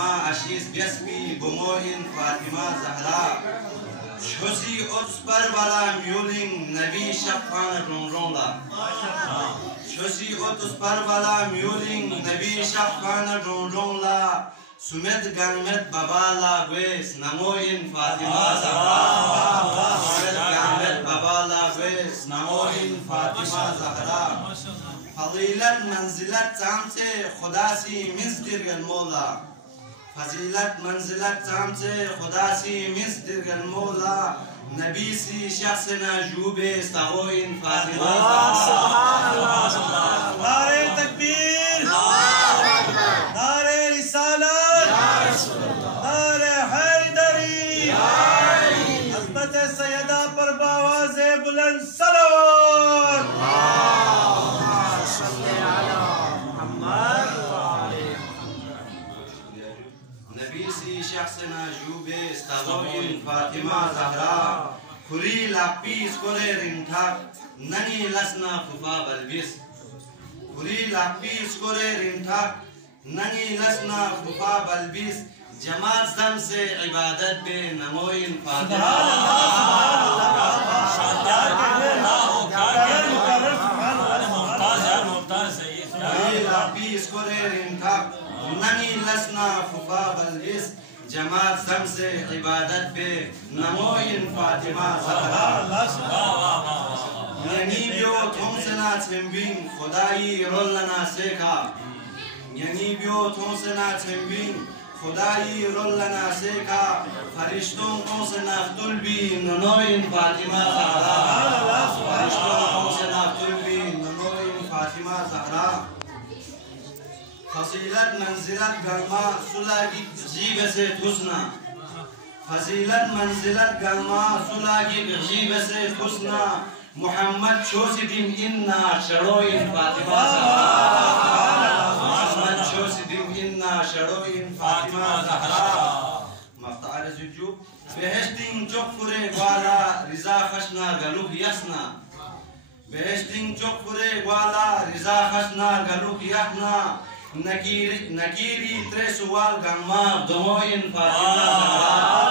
فاطمه اشیز بیسبی بموین فاطمه زهرا شوزی اوتس پروالا میولین نبی شفان رونرونلا شوزی اوتس پروالا میولین نبی شفان رونرونلا سومت گانمت بابالا گویس نموین فاطمه زهرا سومت گانمت بابالا گویس نموین فاطمه زهرا فضیلت منزلت سامت خداسی مزدرگن مولا فضیلت منزلت سامت خداسی مزدرگن مولا نبی سی شخص نجوب استغوین فاطمه زهرا نعرہ تکبیر نعرہ رسالت نعرہ حیدری عظمت سیدہ پر باواز بلند صلوات نبی سی شخص نجوب استغوین فاطمه زهرا کلی لاپیس کلی رنگتاک ننی لسنا ففا بلبیس کلی لاپیس کلی رنگتاک ننی لسنا ففا بلبیس جماعت زم سے عبادت بے نموین فاطمہ کلی لاپیس کلی رنگتاک ننی لسنا ففا بلبیس جماعت زم سے عبادت بے نموین فاطمہ زہرا یعنی بیو تم سنا چنبین خدایی رولنا سیکھا یعنی بیو تم سنا چنبین خدایی رولنا سیکھا فرشتوں تم سنا طلبی ننوین فاطمہ زہرا فرشتوں تم سنا طلبی ننوین فاطمہ زہرا فضیلت منزلت گرما سلاگی غیب سے حسنا فضیلت منزلت گرما سلاگی غیب سے حسنا محمد چوسی دین انا شروین فاطمہ زہرا محمد چوسی دین انا شروین فاطمہ زہرا مفتعر زجو بہشتین چکفرے والا رضا خشنا گلوب یسنا بہشتین چکفرے والا رضا خشنا گلوب یسنا نکیری ترے سوال گنما دموین فاطمہ زہرا